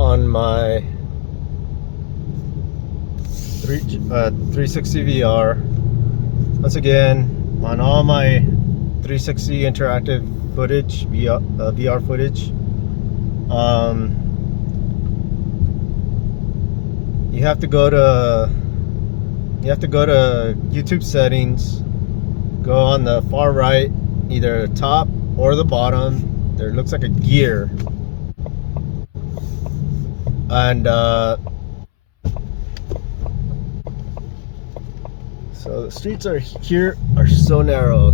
on my 360 VR. Once again, on all my 360 interactive footage, VR footage, you have to go to YouTube settings, go on the far right, either the top or the bottom. There looks like a gear, and so the streets here are so narrow.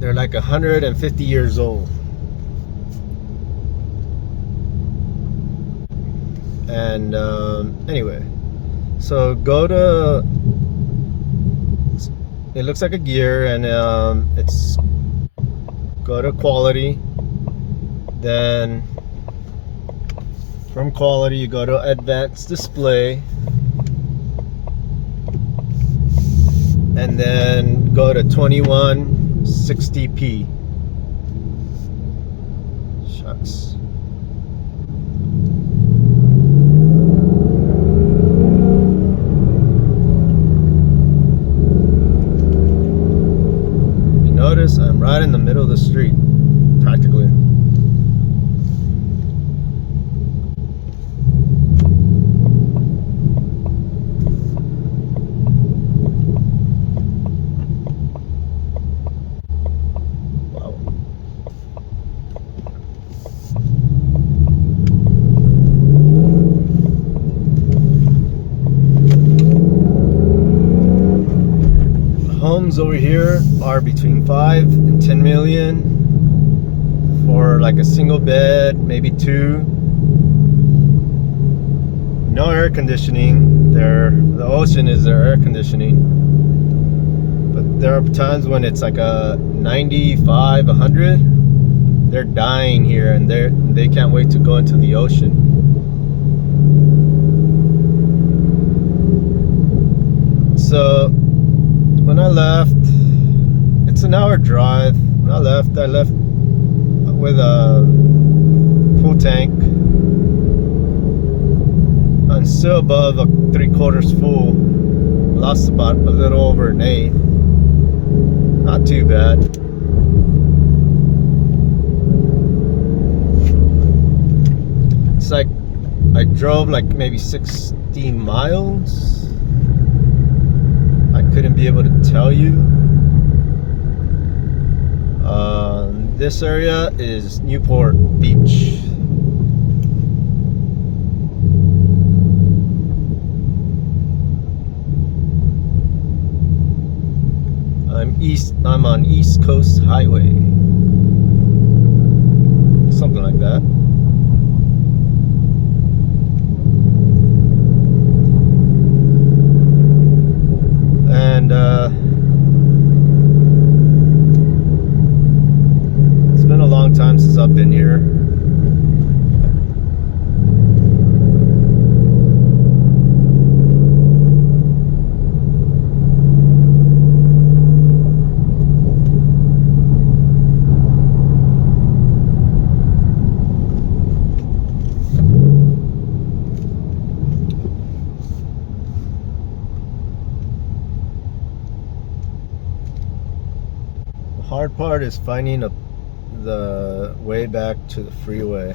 They're like 150 years old. And anyway, so it looks like a gear, and it's go to quality. Then from quality you go to advanced display, and then go to 2160p. Shucks. Notice I'm right in the middle of the street, practically. Wow. Homes over here are between 5 and 10 million for like a single bed, maybe two. No air conditioning. The ocean is their air conditioning. But there are times when it's like a 95, 100. They're dying here, and they can't wait to go into the ocean. So when I left, it's an hour drive. When I left with a full tank. I'm still above a 3/4 full. Lost about a little over an eighth. Not too bad. It's like I drove like maybe 60 miles. I couldn't be able to tell you. This area is Newport Beach. I'm on East Coast Highway. Something like that. And it's been a long time since I've been here. The hard part is finding the way back to the freeway.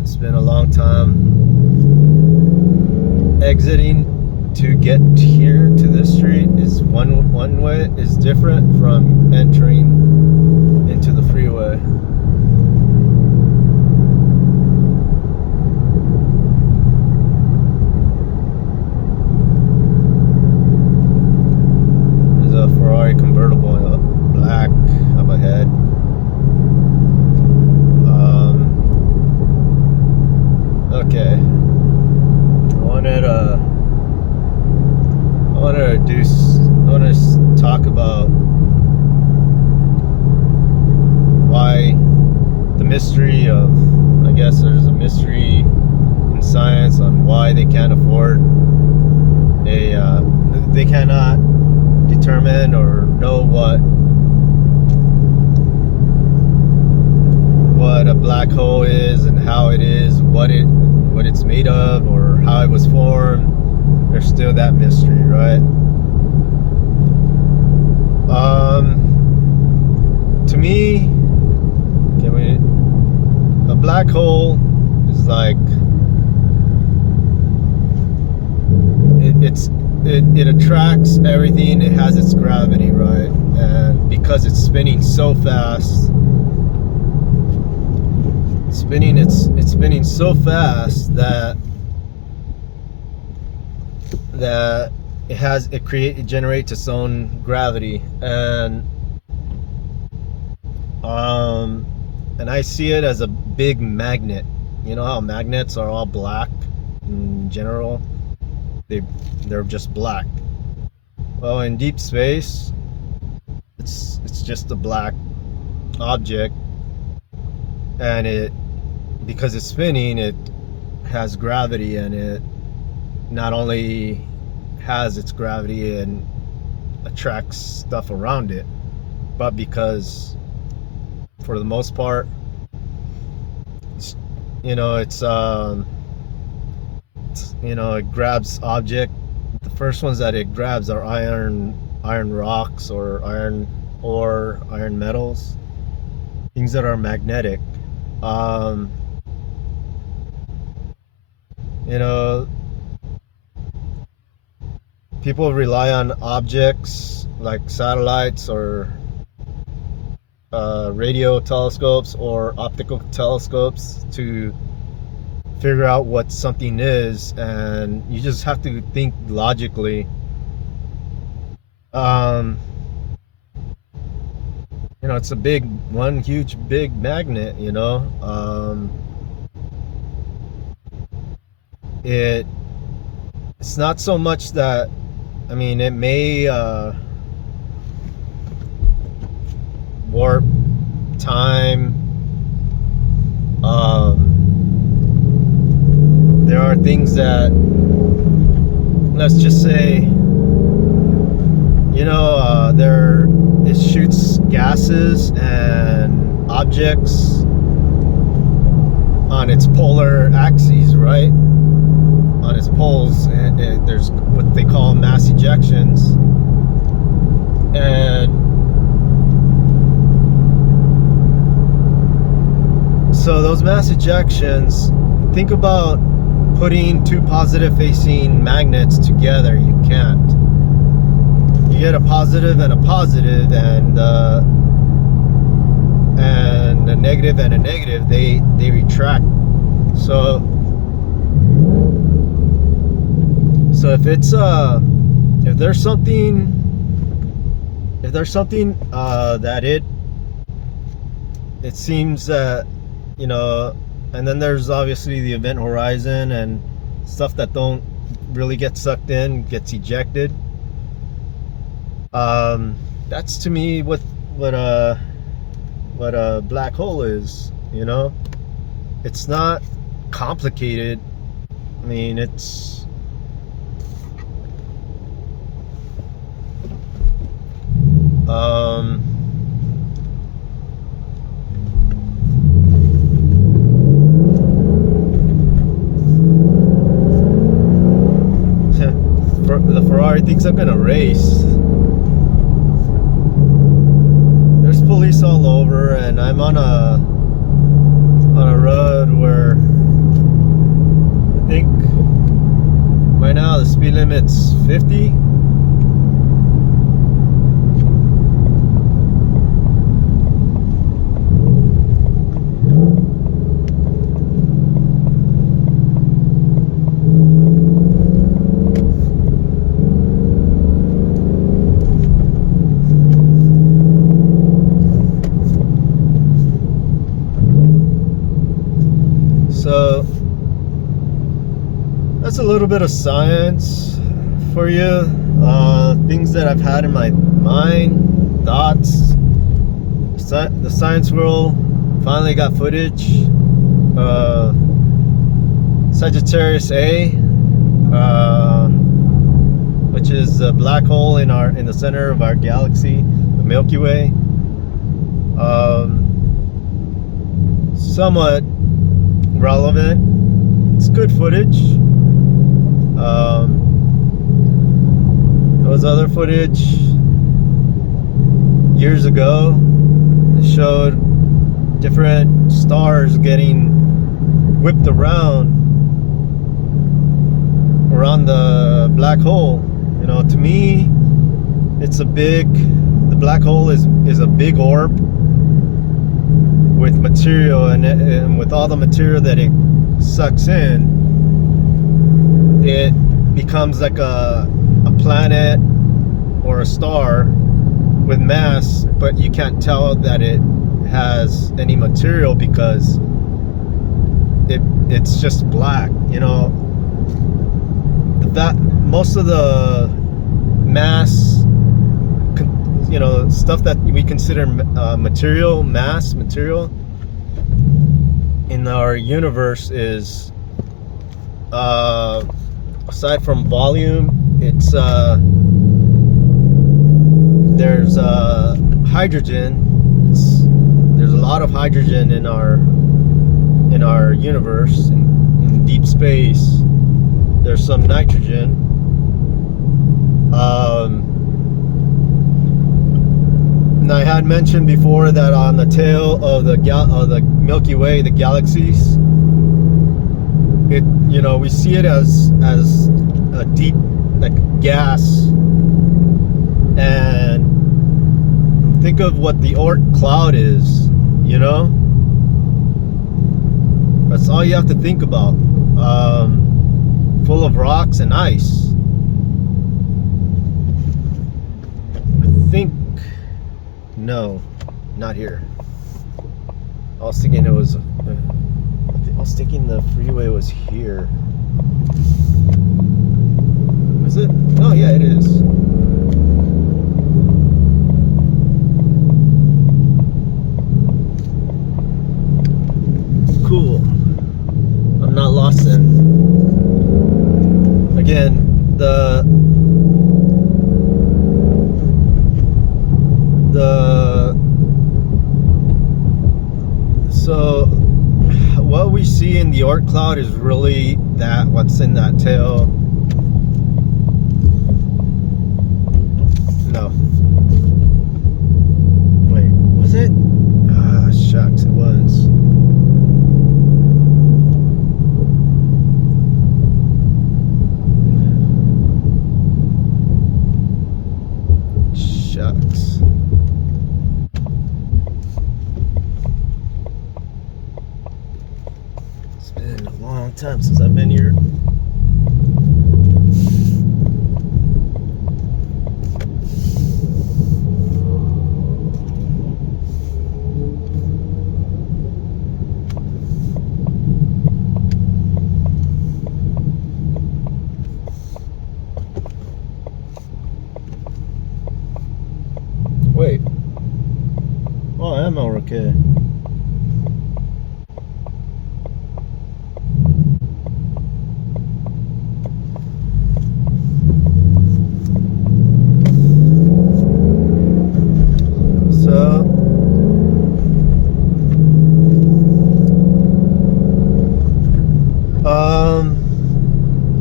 It's been a long time. Exiting to get here to this street is one way, is different from entering into the freeway. There's a Ferrari convertible in the black up ahead. Okay. I want to talk about why the mystery of, I guess there's a mystery in science on why they can't afford they cannot determine or know what a black black hole is and how it is, what it's made of, or how it was formed. There's still that mystery, right? To me, a black hole is like it attracts everything. It has its gravity, right? And because it's spinning so fast, it's spinning so fast that it generates its own gravity. And I see it as a big magnet. You know how magnets are all black in general? They're just black. Well, in deep space, it's just a black object, and because it's spinning, it has gravity, and it not only has its gravity and attracts stuff around it, but because for the most part, it grabs object. The first ones that it grabs are iron rocks, or iron metals, things that are magnetic. People rely on objects like satellites, or radio telescopes, or optical telescopes to figure out what something is, and you just have to think logically. It's one huge big magnet. It's not so much that, it may warp time. There are things that, let's just say, it shoots gases and objects on its polar axes, right? On its poles, and there's what they call mass ejections. And so those mass ejections, think about putting two positive facing magnets together. You can't. You get a positive and a positive, and a negative and a negative, they retract. So if there's something that it seems that, and then there's obviously the event horizon, and stuff that don't really get sucked in gets ejected. That's to me what a black hole is. It's not complicated. It's the Ferrari thinks I'm gonna race. There's police all over, and I'm on a road where I think right now the speed limit's 50. So that's a little bit of science for you. Things that I've had in my mind, thoughts. The science world finally got footage. Sagittarius A, which is a black hole in the center of our galaxy, the Milky Way. somewhat relevant. It's good footage. There was other footage years ago that showed different stars getting whipped around the black hole. You know, to me, it's the black hole is a big orb with material, and with all the material that it sucks in, it becomes like a planet or a star with mass, but you can't tell that it has any material because it's just black. You know, that most of the mass, you know, stuff that we consider material in our universe is, aside from volume, it's there's hydrogen. There's a lot of hydrogen in our universe. In deep space, there's some nitrogen. And I had mentioned before that on the tail of the Milky Way, the galaxies, you know, we see it as a deep, like, gas. And think of what the Oort cloud is, you know? That's all you have to think about. Full of rocks and ice. I think, no, not here. I was thinking the freeway was here. Is it? Oh yeah, it is. Cool. I'm not lost then. Again, so what we see in the Oort cloud is really what's in that tail. No. Wait, was it? Ah, shucks, it was. Shucks. It's been a long time since I've been here. Wait. Oh, I am okay.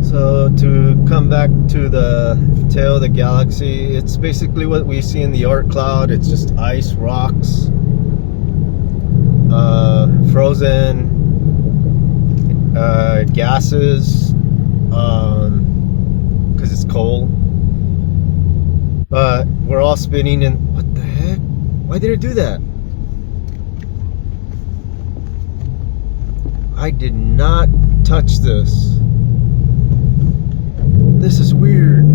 So to come back to the tail of the galaxy, it's basically what we see in the Oort cloud. It's just ice, rocks, frozen gases, because it's cold. But we're all spinning in. What the heck? Why did it do that? I did not touch this. This is weird.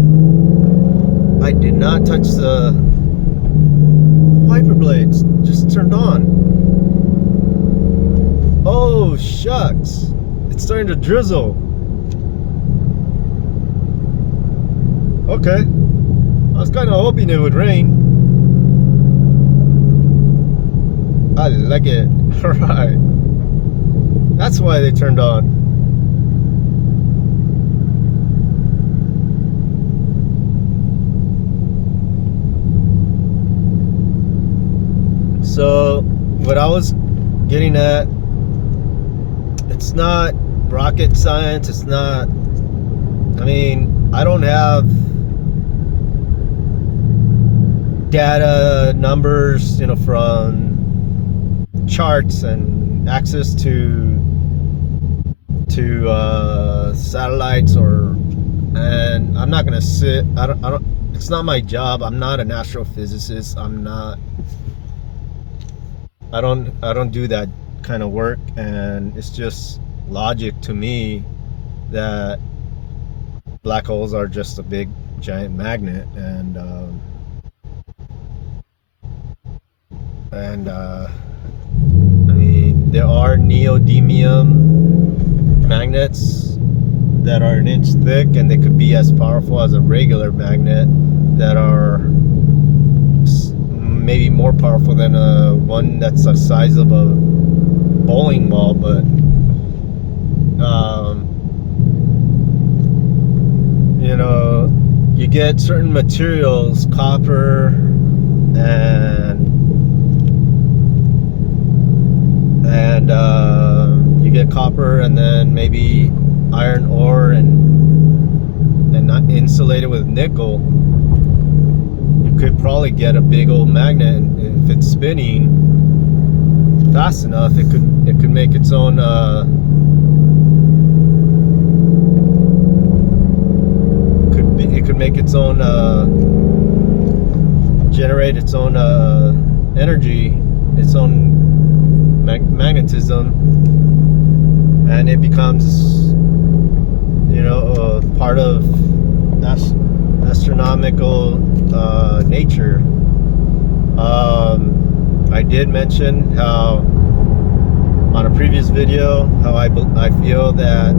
I did not touch the wiper blades. Just turned on. Oh, shucks. It's starting to drizzle. Okay. I was kind of hoping it would rain. I like it. Alright. That's why they turned on. So, what I was getting at It's not rocket science. It's not, I mean, I don't have data numbers, you know, from charts and access to satellites, and I'm not gonna sit. I don't. It's not my job. I'm not an astrophysicist. I don't do that kind of work, and it's just logic to me that black holes are just a big giant magnet, and I mean, there are neodymium magnets that are an inch thick, and they could be as powerful as a regular magnet, that are maybe more powerful than one that's the size of a bowling ball. But you know, you get certain materials, copper, and you get copper, and then maybe iron ore, and not insulated with nickel. You could probably get a big old magnet, and if it's spinning fast enough, it could make its own it could make its own generate its own energy, its own magnetism, and it becomes, you know, part of astronomical nature. I did mention how on a previous video how I feel that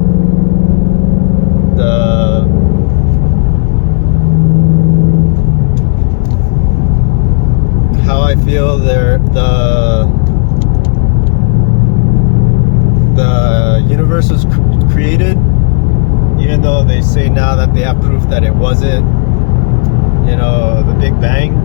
the universe was created, even though they say now that they have proof that it wasn't, you know, the Big Bang.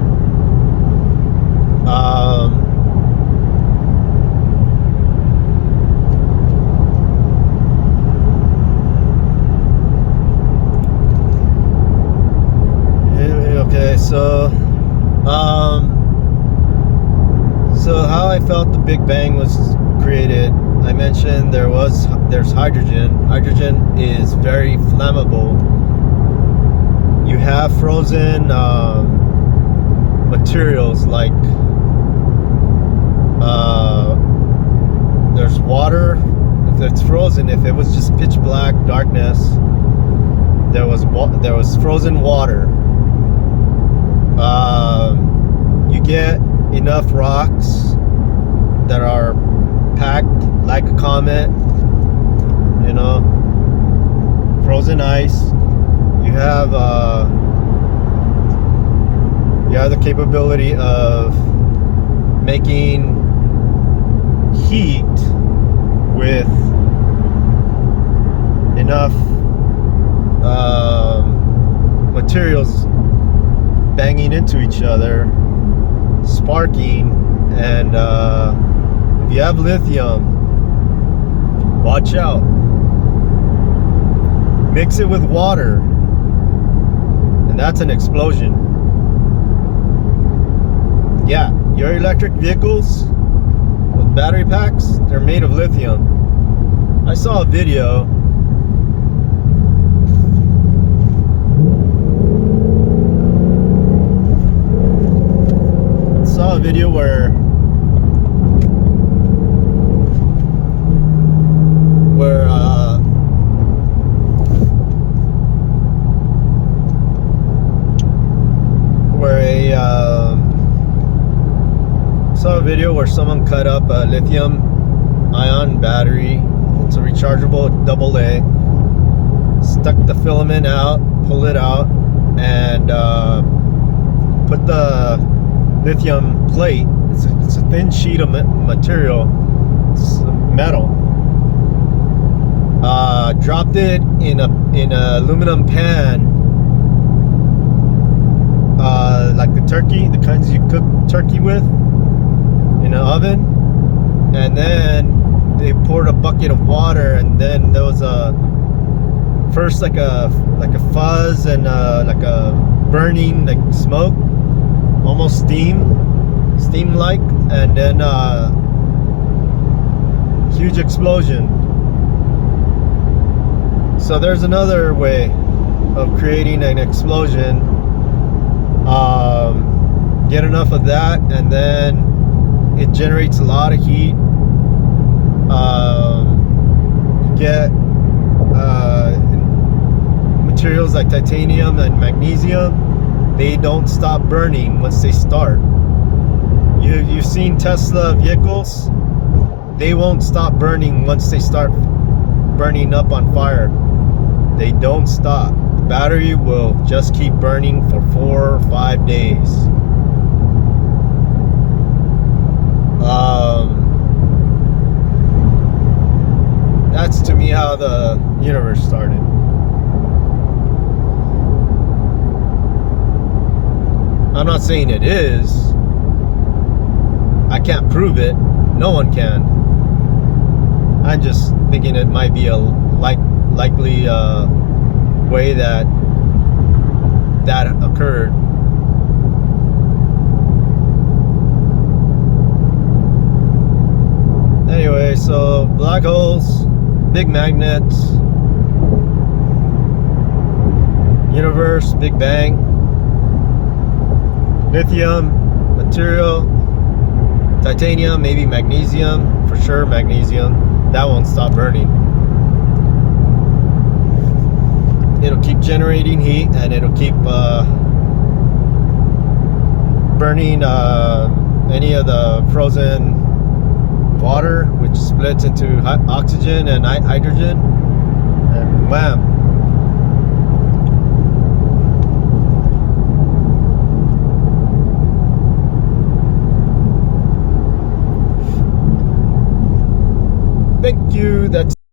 Okay, so how I felt the Big Bang was created, I mentioned there's hydrogen. Hydrogen is very flammable. You have frozen materials like there's water. If it's frozen, if it was just pitch black darkness, there was frozen water. You get enough rocks that are packed like a comet, you know, frozen ice. You have the capability of making heat with enough materials banging into each other, sparking. And if you have lithium, watch out. Mix it with water, and that's an explosion. Yeah, your electric vehicles with battery packs, they're made of lithium. I saw a video where someone cut up a lithium ion battery. It's a rechargeable AA. Stuck the filament out, pull it out, and put the lithium plate. It's a thin sheet of material. It's metal. Dropped it in a aluminum pan, like the turkey, the kinds you cook turkey with, in an oven, and then they pour poured a bucket of water, and then there was a first like a fuzz and like a burning, like smoke, almost steam like, and then huge explosion. So there's another way of creating an explosion. Get enough of that, and then it generates a lot of heat. You get materials like titanium and magnesium. They don't stop burning once they start. You've seen Tesla vehicles. They won't stop burning once they start burning up on fire. They don't stop. The battery will just keep burning for 4 or 5 days. That's to me how the universe started. I'm not saying it is. I can't prove it. No one can. I'm just thinking it might be a likely way that occurred. Anyway, so black holes, big magnets, universe, Big Bang, lithium, material, titanium, maybe magnesium, for sure magnesium. That won't stop burning. It'll keep generating heat, and it'll keep burning any of the frozen water, which splits into oxygen and hydrogen, and wham. Thank you. That's